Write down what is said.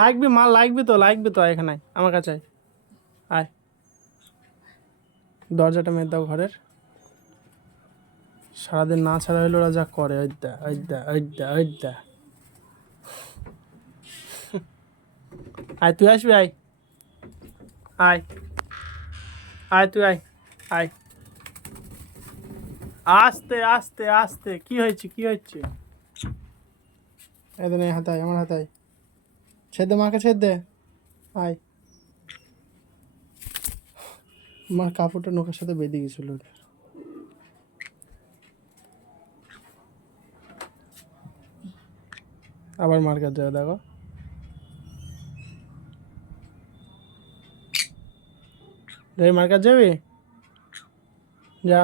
লাগবে মাল, লাগবে তো এখানে আমার কাছে আয়। আয় দরজাটা মেরে দাও ঘরের। সারাদিন না ছাড়া হইলো ওরা যা করে। আয় তুই আসবি, আয় আয় আয় তুই আয় আয়। আস্তে আস্তে আস্তে। কি হয়েছে কি হয়েছে? এদের হাতে আয়, আমার হাতে আয়। ছেদ দে মাকে, ছেদ দে। আয়। আমার কাপড়টা নখের সাথে বেঁধে গেছিল। আবার মার কাছে যাবে, দেখো। যাই মার কাছে যাবি, যা।